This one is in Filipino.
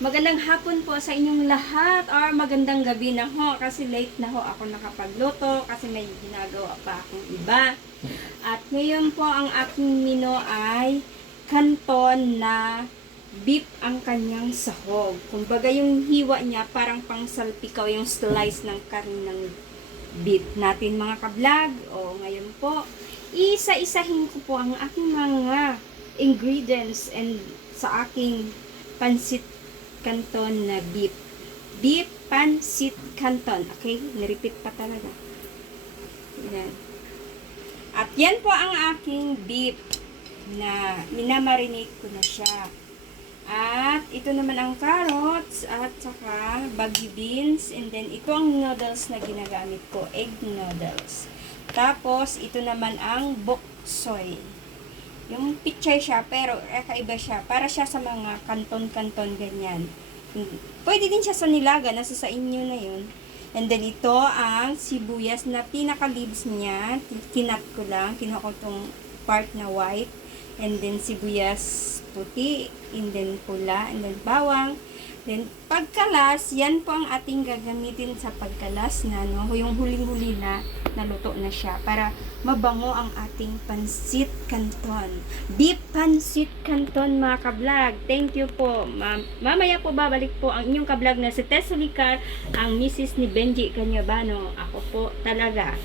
Magandang hapon po sa inyong lahat or magandang gabi na ho kasi late na ho ako nakapagluto kasi may ginagawa pa akong iba. At ngayon po ang aking mino ay kanton na beef ang kanyang sahog. Kumbaga yung hiwa niya parang pang salpikaw yung slice ng karne ng beef natin mga kablog. O ngayon po, isa-isahin ko po ang aking mga ingredients and sa aking pansit canton na beef. Beef pansit canton. Okay? Nirepeat pa talaga. Yan. At yan po ang aking beef na minamarinate ko na siya. At ito naman ang carrots at saka baggy beans. And then ito ang noodles na ginagamit ko. Egg noodles. Tapos ito naman ang bok choy. Yung pichay siya, pero kakaiba siya. Para siya sa mga kanton-kanton, ganyan. Pwede din siya sa nilaga, nasa sa inyo na yun. And then, ito ang sibuyas na pinaka-leaves niya. Kinat ko lang, kinuha ko itong part na white. And then, sibuyas puti. And then, pula. And then, bawang. Then, pagkalas, yan po ang ating gagamitin sa pagkalas na, no? Yung huling-huli na naluto na siya para mabango ang ating pansit canton. Beef pansit canton mga kablog. Thank you po. Mamaya po babalik po ang inyong kablog na si Tess Solicar, ang Mrs. ni Benji Canyabano. Ako po talaga.